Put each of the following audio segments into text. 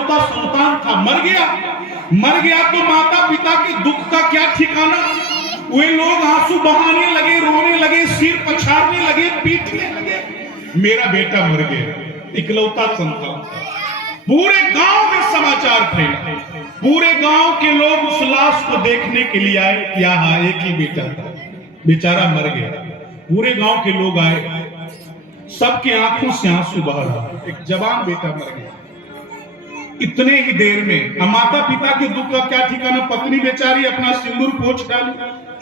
संतान था, मर गया तो माता पिता के दुख का क्या ठिकाना। वे लोग आंसू बहाने लगे, रोने लगे, सिर पछाड़ने लगे, पीटने लगे। मेरा बेटा मर गया, इकलौता संतान था। पूरे गांव में समाचार फैला, पूरे गांव के लोग उस लाश को देखने के लिए आए। क्या हाँ, एक ही बेटा था, बेचारा मर गया। पूरे गांव के लोग आए, सबके आंखों से आंसू बह रहा। एक जवान बेटा मर गया इतने ही देर में। माता पिता के दुख का क्या ठिकाना। पत्नी बेचारी अपना सिंदूर पोंछ डाली,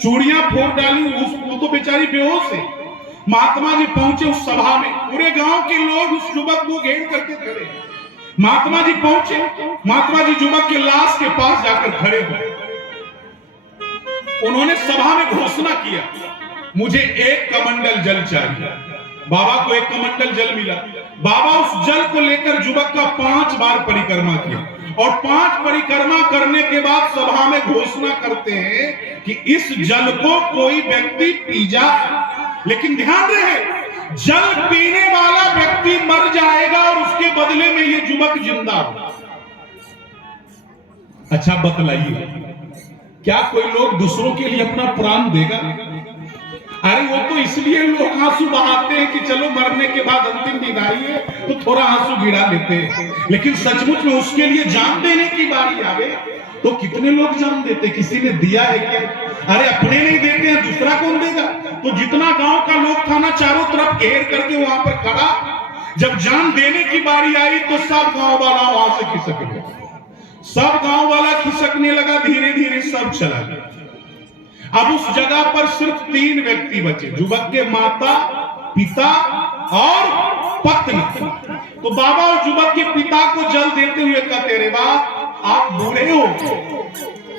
चूड़ियां फोड़ डाली, वो तो बेचारी बेहोश है। महात्मा जी पहुंचे उस सभा में, पूरे गांव के लोग उस युवक को घेर करके खड़े। महात्मा जी पहुंचे, महात्मा जी युवक के लाश के पास जाकर खड़े हुए। उन्होंने सभा में घोषणा किया, मुझे एक कमंडल जल चाहिए। बाबा को एक कमंडल जल मिला। बाबा उस जल को लेकर युवक का 5 बार परिक्रमा किया और 5 परिक्रमा करने के बाद सभा में घोषणा करते हैं कि इस जल को कोई व्यक्ति पी जाए, लेकिन ध्यान रहे, जल पीने वाला व्यक्ति मर जाएगा और उसके बदले में ये युवक जिंदा होगा। अच्छा बतलाइए, क्या कोई लोग दूसरों के लिए अपना प्राण देगा? अरे वो तो इसलिए लोग आंसू बहाते हैं कि चलो मरने के बाद अंतिम विदाई है तो थोड़ा आंसू गिरा लेते हैं, लेकिन सचमुच में उसके लिए जान देने की बारी आवे तो कितने लोग जान देते। किसी ने दिया है क्या? अरे अपने नहीं देते हैं, दूसरा कौन देगा? तो जितना गांव का लोग था ना, चारों तरफ घेर करके वहां पर खड़ा। जब जान देने की बारी आई तो सब गांव वाला वहां से खिसक गया। सब गांव वाला खिसकने लगा, धीरे धीरे सब चला गया। अब उस जगह पर सिर्फ 3 व्यक्ति बचे, युवक के माता पिता और पत्नी। तो बाबा उस युवक के पिता को जल देते हुए कहते, रे बाप आप बूढ़े हो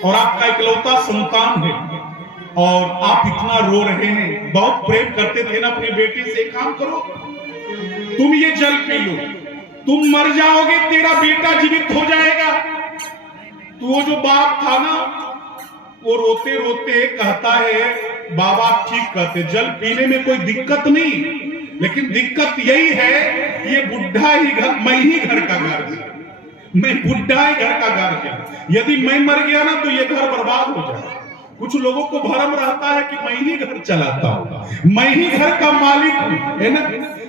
और आपका इकलौता संतान है और आप इतना रो रहे हैं, बहुत प्रेम करते थे ना अपने बेटे से। काम करो, तुम ये जल पी लो, तुम मर जाओगे, तेरा बेटा जीवित हो जाएगा। तो वो जो बाप था ना, वो रोते रोते कहता है, बाबा ठीक कहते, जल पीने में कोई दिक्कत नहीं, लेकिन दिक्कत यही है ये बुढ़ा ही घर, मैं ही घर का गार्जियन, मैं बुढ़ा ही घर का गार्जियन। यदि मैं मर गया ना तो ये घर बर्बाद हो जाए। कुछ लोगों को भ्रम रहता है कि मैं ही घर चलाता हूं, मैं ही घर का मालिक हूं, है ना।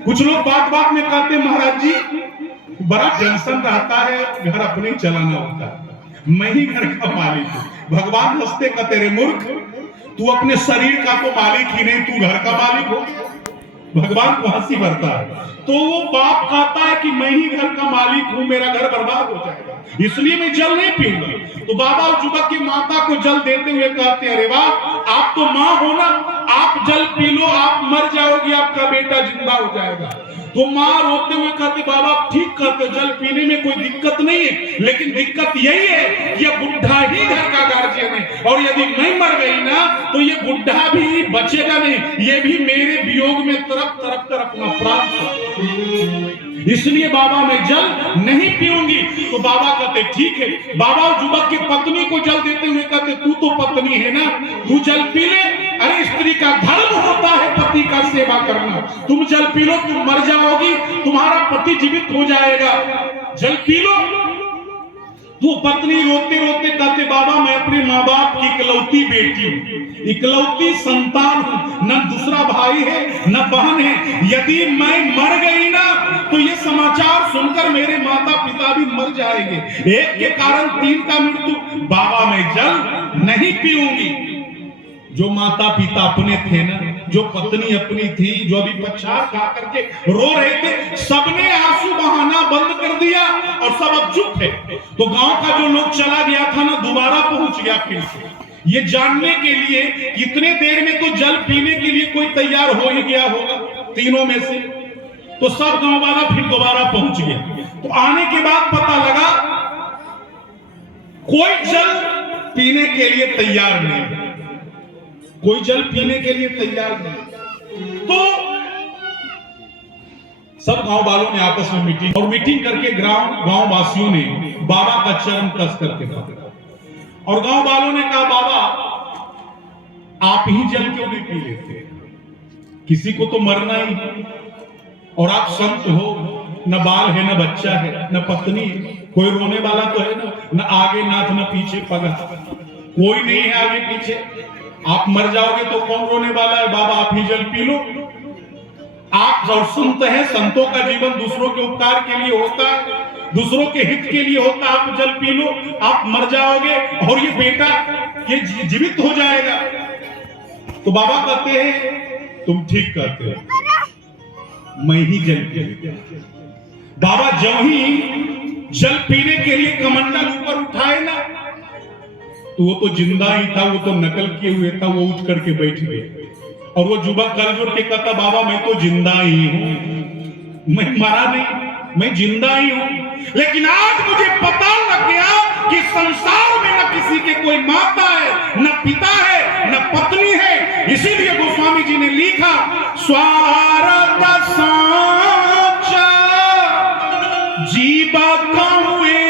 कुछ लोग बात बात में कहते, महाराज जी बड़ा टेंशन रहता है, घर अपने चलाना होता है, मैं ही घर का मालिक हूं। भगवान हंसते कहते, रे मूर्ख, तू अपने शरीर का तो मालिक ही नहीं, तू घर का मालिक हो। भगवान को हंसी भरता है। तो वो बाप कहता है कि मैं ही घर का मालिक हूं, मेरा घर बर्बाद हो जाएगा, इसलिए मैं जल नहीं पीऊंगा। तो बाबा उस युवक की माता को जल देते हुए कहते हैं, अरे वाह, आप तो मां हो ना, आप जल पी लो, आप मर जाओगी, आपका बेटा जिंदा हो जाएगा। तो मां रोते हुए कहती, बाबा ठीक कहते, जल पीने में कोई दिक्कत नहीं है, लेकिन दिक्कत यही है कि ये बुढ़ा ही घर का गार्जियन है और यदि मैं मर गई ना तो ये बुढ़ा भी बचेगा नहीं, ये भी मेरे वियोग में तरफ तरफ कर अपना प्राण, इसलिए बाबा मैं जल नहीं पीऊंगी। तो बाबा कहते ठीक है। बाबा युवक की पत्नी को जल देते हुए कहते, तू तो पत्नी है ना, तू जल पी ले। अरे स्त्री का धर्म होता है पति का सेवा करना, तुम जल पी लो, तुम मर जाओगी, तुम्हारा पति जीवित हो जाएगा, जल पी लो। तो पत्नी रोते रोते कहते, बाबा मैं अपने माँ बाप की इकलौती बेटी हूँ, इकलौती संतान हूँ, न दूसरा भाई है न बहन है, यदि मैं मर गई ना तो ये समाचार सुनकर मेरे माता पिता भी मर जाएंगे, एक के कारण 3 का मृत्यु। बाबा मैं जल नहीं पीऊंगी। जो माता पिता अपने थे ना, जो पत्नी अपनी थी, जो अभी पछाड़ खा करके रो रहे थे, सबने आंसू बहाना बंद कर दिया और सब अब चुप थे। तो गांव का जो लोग चला गया था ना, दोबारा पहुंच गया फिर से, ये जानने के लिए कितने देर में तो जल पीने के लिए कोई तैयार हो ही गया होगा तीनों में से। तो सब गांव वाला फिर दोबारा पहुंच गया। तो आने के बाद पता लगा कोई जल पीने के लिए तैयार नहीं, कोई जल पीने के लिए तैयार नहीं। तो सब गांव वालों ने आपस में मीटिंग करके गांव वासियों ने बाबा का चरण कस करके पकड़ा और गांव वालों ने कहा, बाबा आप ही जल क्यों नहीं पी लेते, किसी को तो मरना ही, और आप संत हो, न बाल है न बच्चा है न पत्नी है, कोई रोने वाला तो है ना, न आगे नाथ न पीछे पगा, कोई नहीं है आगे पीछे। आप मर जाओगे तो कौन रोने वाला है? बाबा आप ही जल पी लो। आप जब सुनते हैं संतों का जीवन दूसरों के उपकार के लिए होता है, दूसरों के हित के लिए होता है, आप जल पी लो, आप मर जाओगे और ये बेटा ये जीवित हो जाएगा। तो बाबा कहते हैं तुम ठीक कहते हो, मैं ही जल पी। बाबा जब ही जल पीने के लिए कमंडल ऊपर उठाए ना, तो वो तो जिंदा ही था, वो तो नकल किए हुए था, वो उठ करके बैठ गए। और वो युवक कर जोड़ के कहता बाबा मैं तो जिंदा ही हूं, मैं मरा नहीं, मैं जिंदा ही हूं। लेकिन आज मुझे पता लग गया कि संसार में न किसी के कोई माता है, न पिता है, न पत्नी है। इसीलिए गोस्वामी जी ने लिखा स्वार्थ साचा जीवा कहुए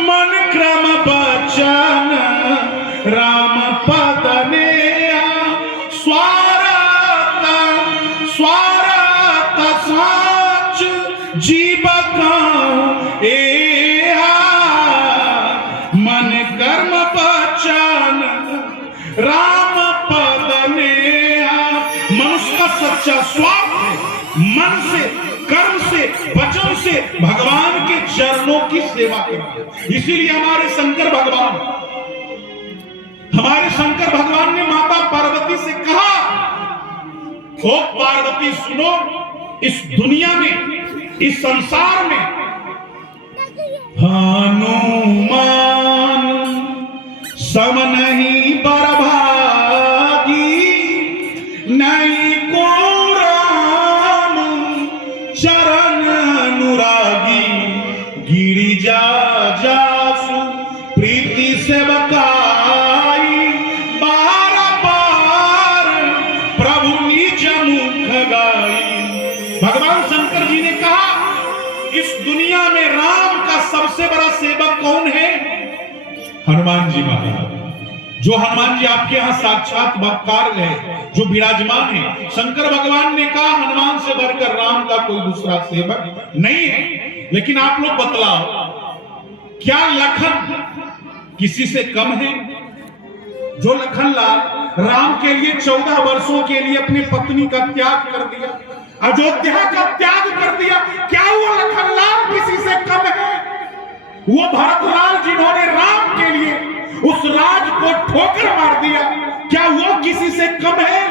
मन क्रम बचन राम पद ने स्वार्थ साच जीवा कहुए मन कर्म बचन राम पद ने। मनुष्य का सच्चा स्वार्थ है मन से, कर्म से, वचन से भगवान के चरणों की सेवा करना। इसीलिए हमारे शंकर भगवान ने माता पार्वती से कहा, ओ पार्वती सुनो, इस दुनिया में, इस संसार में हनुमान सम नहीं बरभागी, नहीं को राम चरण अनुरागी, गिरिजा जासु प्रीति से बकाई, बार बार प्रभु निज मुख गाई। भगवान शंकर जी ने कहा इस दुनिया में राम का सबसे बड़ा सेवक कौन है? हनुमान जी महाराज। जो हनुमान जी आपके यहाँ साक्षात वक्कार है, जो विराजमान है। शंकर भगवान ने कहा हनुमान से बढ़कर राम का कोई दूसरा सेवक नहीं है। लेकिन आप लोग बतलाओ, क्या लखन किसी से कम है? जो लखन लाल राम के लिए 14 वर्षों के लिए अपनी पत्नी का त्याग कर दिया, अयोध्या का त्याग कर दिया, क्या वो लखन लाल किसी से कम है? वो भरतलाल जिन्होंने राम के लिए उस राज को ठोकर मार दिया, क्या वो किसी से कम है?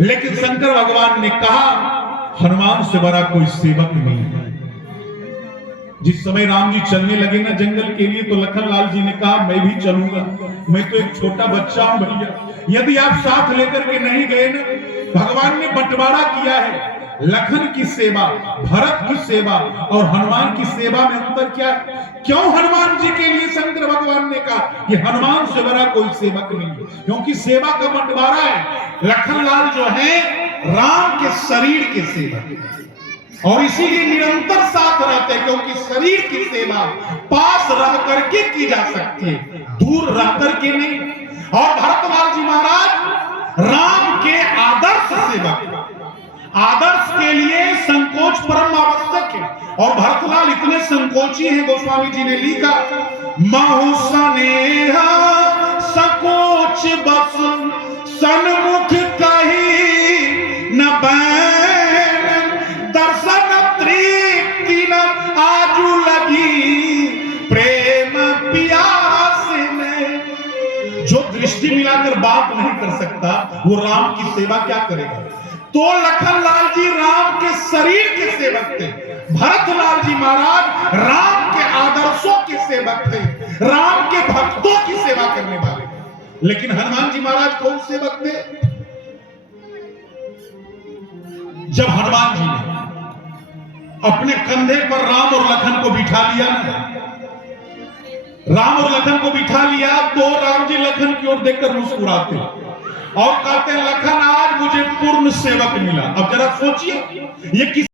लेकिन शंकर भगवान ने कहा हनुमान से बड़ा कोई सेवक नहीं है। जिस समय राम जी चलने लगे ना जंगल के लिए, तो लखन लाल जी ने कहा मैं भी चलूंगा, मैं तो एक छोटा बच्चा हूं भैया, यदि आप साथ लेकर के नहीं गए ना। भगवान ने बंटवारा किया है, लखन की सेवा, भरत की सेवा और हनुमान की सेवा में अंतर क्या है? क्यों हनुमान जी के लिए शंकर भगवान ने कहा कि हनुमान से बड़ा कोई सेवक नहीं है? क्योंकि सेवा का बंटवारा है। लखन लाल जो है राम के शरीर के सेवक, और इसीलिए निरंतर साथ रहते हैं, क्योंकि शरीर की सेवा पास रह करके की जा सकती है, दूर रह करके नहीं। और भरतलाल जी महाराज राम के आदर्श सेवक, आदर्श के लिए संकोच परम आवश्यक है। और भरतलाल इतने संकोची हैं, गोस्वामी जी ने लिखा महु स्नेहा संकोच बस सन्मुख कही न बैन, दर्शन तृप्ति न आजू लगी प्रेम पियास में। जो दृष्टि मिलाकर बात नहीं कर सकता वो राम की सेवा क्या करेगा? तो लखन लाल जी राम के शरीर के सेवक थे, भरतलाल जी महाराज राम के आदर्शों के सेवक थे, राम के भक्तों की सेवा करने वाले। लेकिन हनुमान जी महाराज कौन सेवक थे? जब हनुमान जी ने अपने कंधे पर राम और लखन को बिठा लिया ना, राम और लखन को बिठा लिया, तो राम जी लखन की ओर देखकर मुस्कुराते और कहते हैं लखन आज मुझे पूर्ण सेवक मिला। अब जरा सोचिए ये किस